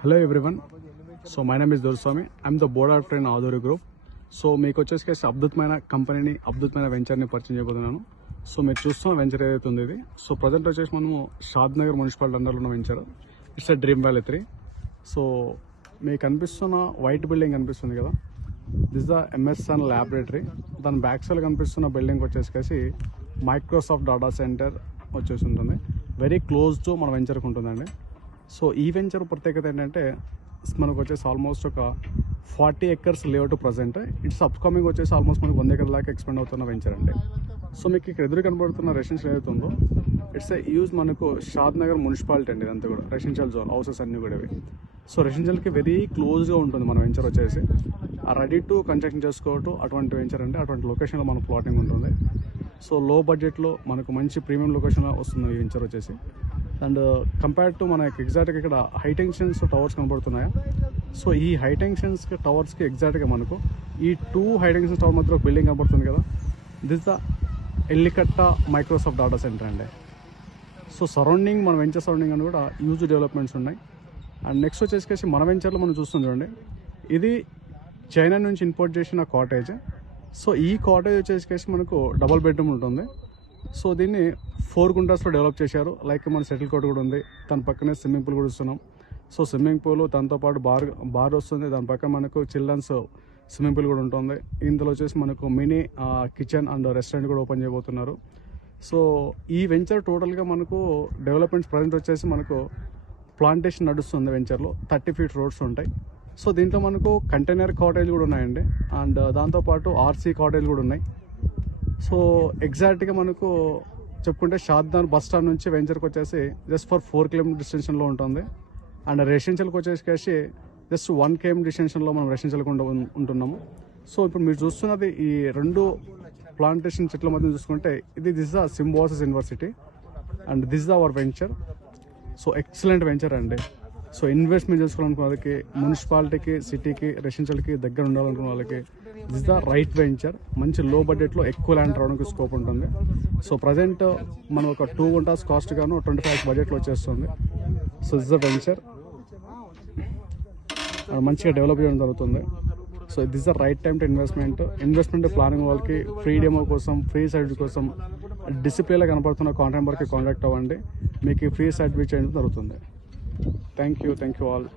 Hello everyone. So my name is Dorswami. I'm the board of train Aduri Group. So మీకు వచ్చేసి అద్భుతమైన కంపెనీని అద్భుతమైన వెంచర్ని పరిచయం చేయబోతున్నాను. సో మీరు చూస్తున్న వెంచర్ ఏదైతే ఉంది ఇది. సో ప్రజెంట్ వచ్చేసి మనము షాద్ నగర్ మున్సిపాలిటీ అండర్లో ఉన్న venture. It's dream valley 3. So మీకు కనిపిస్తున్న వైట్ బిల్డింగ్ కనిపిస్తుంది కదా, దిస్ ద ఎంఎస్ఎన్ ల్యాబొరేటరీ. దాని బ్యాక్ సైడ్ కనిపిస్తున్న బిల్డింగ్ వచ్చేసి మైక్రోసాఫ్ట్ డేటా సెంటర్ వచ్చేసి ఉంటుంది. వెరీ క్లోజ్ టు మన వెంచర్కి ఉంటుందండి. సో ఈ వెంచర్ ప్రత్యేకత ఏంటంటే మనకు వచ్చేసి ఆల్మోస్ట్ ఒక 40 acres layout present. It's upcoming వచ్చేసి ఆల్మోస్ట్ మనకు 100 acre దాకా ఎక్స్పెండ్ అవుతున్న వెంచర్ అండి. సో మీకు ఇక్కడ ఎదురు కనబడుతున్న రెసిడెన్షియల్ ఏదైతే ఉందో ఇట్స్ యూజ్ మనకు షాద్ నగర్ మున్సిపాలిటీ అండి. ఇదంతా కూడా రెసిడెన్షియల్ జోన్, హౌసెస్ అన్నీ కూడా ఇవి. సో రెసిడెన్షియల్కి వెరీ క్లోజ్గా ఉంటుంది మన వెంచర్ వచ్చేసి. రెడీ టు కన్స్ట్రక్షన్ చేసుకోవటం అటువంటి వెంచర్ అంటే అటువంటి లొకేషన్లో మన ప్లాటింగ్ ఉంటుంది. సో లో బడ్జెట్లో మనకు మంచి ప్రీమియం లొకేషన్లో వస్తుంది ఈ వెంచర్ వచ్చేసి. అండ్ కంపేర్డ్ టు మనకి ఎగ్జాక్ట్గా ఇక్కడ హైటెన్షన్స్ టవర్స్ కనబడుతున్నాయా. సో ఈ హైటెన్షన్స్ టవర్స్కి ఎగ్జాక్ట్గా మనకు ఈ 2 హైటెన్షన్స్ టవర్ మధ్యలో బిల్డింగ్ కనబడుతుంది కదా, this the Ellikatta Microsoft data centre అండి. సో సరౌండింగ్ మన వెంచర్ సరౌండింగ్ అని కూడా యూజ్ డెవలప్మెంట్స్ ఉన్నాయి. అండ్ నెక్స్ట్ వచ్చేసి మన వెంచర్లో మనం చూస్తుంది చూడండి, ఇది చైనా నుంచి ఇంపోర్ట్ చేసిన కాటేజ్. సో ఈ కాటేజ్ వచ్చేసి మనకు డబుల్ బెడ్రూమ్ ఉంటుంది. సో దీన్ని 4 గుంటాస్లో డెవలప్ చేశారు. లైక్ మన సెటిల్ కోట్ కూడా ఉంది, దాని పక్కనే స్విమ్మింగ్ పూల్ కూడా ఇస్తున్నాం. సో స్విమ్మింగ్ పూల్ దాంతోపాటు బార్ వస్తుంది, దాని పక్కన మనకు చిల్డ్రన్స్ స్విమ్మింగ్ పూల్ కూడా ఉంటుంది. ఇందులో వచ్చేసి మనకు మినీ కిచెన్ అండ్ రెస్టారెంట్ కూడా ఓపెన్ చేయబోతున్నారు. సో ఈ వెంచర్ టోటల్గా మనకు డెవలప్మెంట్స్ ప్రజెంట్ వచ్చేసి మనకు ప్లాంటేషన్ నడుస్తుంది వెంచర్లో. 30 feet రోడ్స్ ఉంటాయి. సో దీంట్లో మనకు కంటైనర్ కాటేజ్ కూడా ఉన్నాయండి. అండ్ దాంతోపాటు ఆర్సీ కాటేజ్ కూడా ఉన్నాయి. సో ఎగ్జాక్ట్గా మనకు చెప్పుకుంటే షాద్నగర్ బస్ స్టాండ్ నుంచి వెంచర్కి వచ్చేసి జస్ట్ ఫర్ 4 km డిస్టెన్షన్లో ఉంటుంది. అండ్ రెసిడెన్షియల్కి వచ్చేసి జస్ట్ 1 km డిస్టెన్షన్లో మనం రెసిడెన్షియల్కి ఉంటున్నాము. సో ఇప్పుడు మీరు చూస్తున్నది ఈ 2 ప్లాంటేషన్ చెట్ల మధ్య చూసుకుంటే this the Symbiosis university and this the our venture. So excellent venture అండి. సో ఇన్వెస్ట్మెంట్ చేసుకోవాలనుకున్న వాళ్ళకి, మున్సిపాలిటీకి, సిటీకి, రెసిడెన్షియల్కి దగ్గర ఉండాలనుకున్న వాళ్ళకి దిస్ ద రైట్ వెంచర్. మంచి లో బడ్జెట్లో ఎక్కువ ల్యాండ్ రావడానికి స్కోప్ ఉంటుంది. సో ప్రజెంట్ మనం ఒక 2 గుంటాస్ కాస్ట్ గాను 25 lakhs బడ్జెట్లో వచ్చేస్తుంది. సో దిస్ ద వెంచర్ మంచిగా డెవలప్ చేయడం జరుగుతుంది. So this the right time to investment planning వాళ్ళకి, ఫ్రీ డెమో కోసం, ఫ్రీ సైట్ కోసం డిసిప్లేలో కనపడుతున్న కాంటాక్ట్ నెంబర్కి కాంటాక్ట్ అవ్వండి. మీకు ఫ్రీ సైట్ చేయడం జరుగుతుంది. Thank you all.